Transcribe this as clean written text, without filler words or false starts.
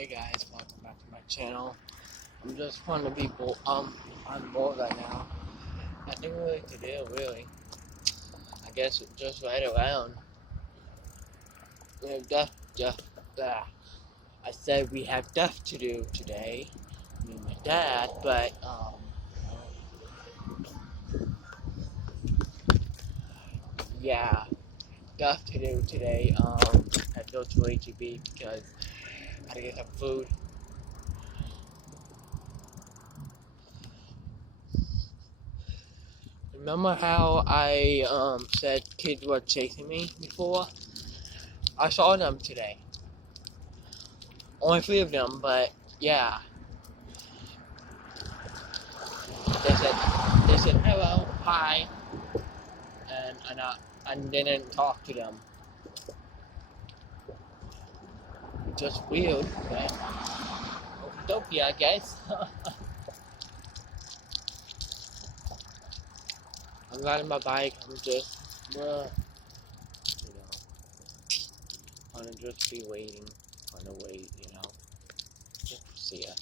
Hey guys, welcome back to my channel. I'm just fun to people. I'm bored right now. Nothing really to do, really. I guess just right around. We have I said we have stuff to do today. Me and my dad, but yeah, stuff to do today. Had to go to HEB because I had to get some food. Remember how I said kids were chasing me before? I saw them today. Only 3 of them, but yeah. They said hello, hi, and I didn't talk to them. Just weird, but utopia, I guess. I'm riding my bike. I'm just, gonna just be waiting, gonna wait, Just see ya.